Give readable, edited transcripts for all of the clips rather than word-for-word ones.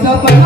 Thank you.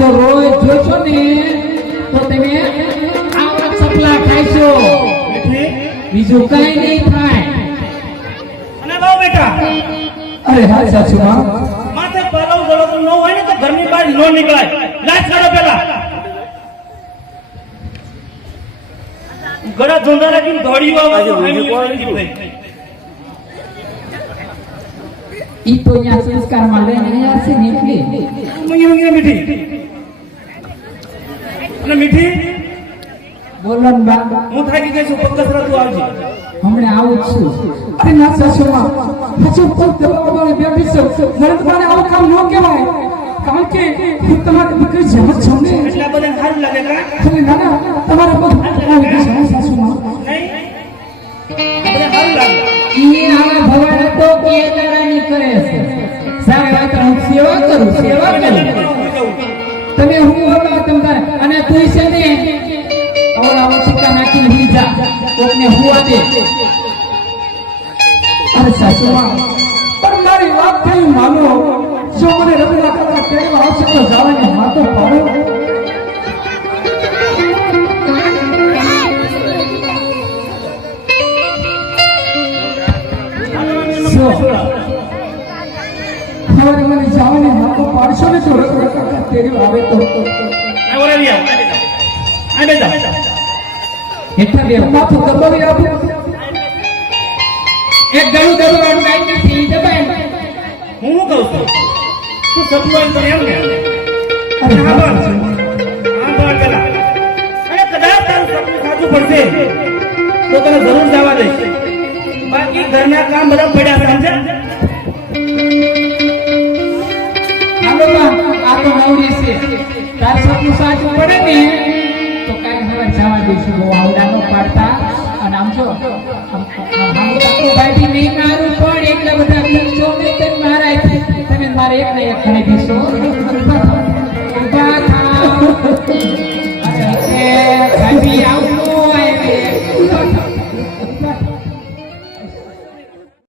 જો રોજ જોશો ને તો તમે આવા ચપલા ખાઈશો, બીજું કઈ નહીં થાય. અને બહુ બેટા અરે હા સાસુમાં, માથે પલાવ ગળો ન હોય ને તો ઘરની બહાર ન નીકળાય. લાજ કાઢો પેલા. ગળા ઝોંડા રાખીને દોડી ઈ તો અહીંયા સંસ્કારમાં લઈને આવ્યા છે ને એટલે. મીઠી અને મીઠી બોલો ને બા, હું થાકી ગઈ છું. પક્કસરા તું આવજે. હમણાં આવું જ છું. અરે ના સાસુમાં, હજુ પગ દબાવવાને બેઠી છું. મને તમારે આવું કામ ન કહેવાય, કારણ કે હું તમારી દીકરી જેમ જ છું ને. એટલે આ બધાને સારું લાગે કા? એટલે ના ના, તમારે બધું આવી ગયું છે સાસુમાં. નહીં બધાને સારું લાગે. ઈ આવા ભવાને તો કે દાડાની કરે છે. સારી વાત, હું સેવા કરું, સેવા કરું. તમે હું બોલો તમારે, અને તું છે ને ઓલા ઓછીકા નાખીને ભૂલી જા, કોકને હુવા દે. અરે સાસુમાં, પણ મારી વાત થઈ માનો. જો મને રબડા કરતા તેડવા આવશે તો જવાની માતો પાડો. હવે મને જવાની માતો પાડશો ને તો રબડા કરતા તેડવા આવે તો હેઠા બે માથું દબાવી આપો. એક ગળું દબાવવાનું કાંઈ નથી, દબાય. હું શું કહું છું? તું સપનું તો એમ ને અરે હા બોલ પેલા. અને કદાચ તારું સપનું સાચું પડશે તો તને જરૂર જવા દઈશ. બાકી ઘરના કામ બધા પડ્યા સમજે. હાલો બા, આ તો નવરી છે. તાર સપનું સાચું પડે ને તો કાંઈ હવે જવા દઈશું. બહુ આવડા ન પાડતા. અને આમ જો ભાઈ નહીં મારું પણ એટલા બધા ખર્ચો નહીં તેમ મારા તમે મારે એક ને એક ખાઈ દીશો. ઉભા થાવ. ભાભી આવ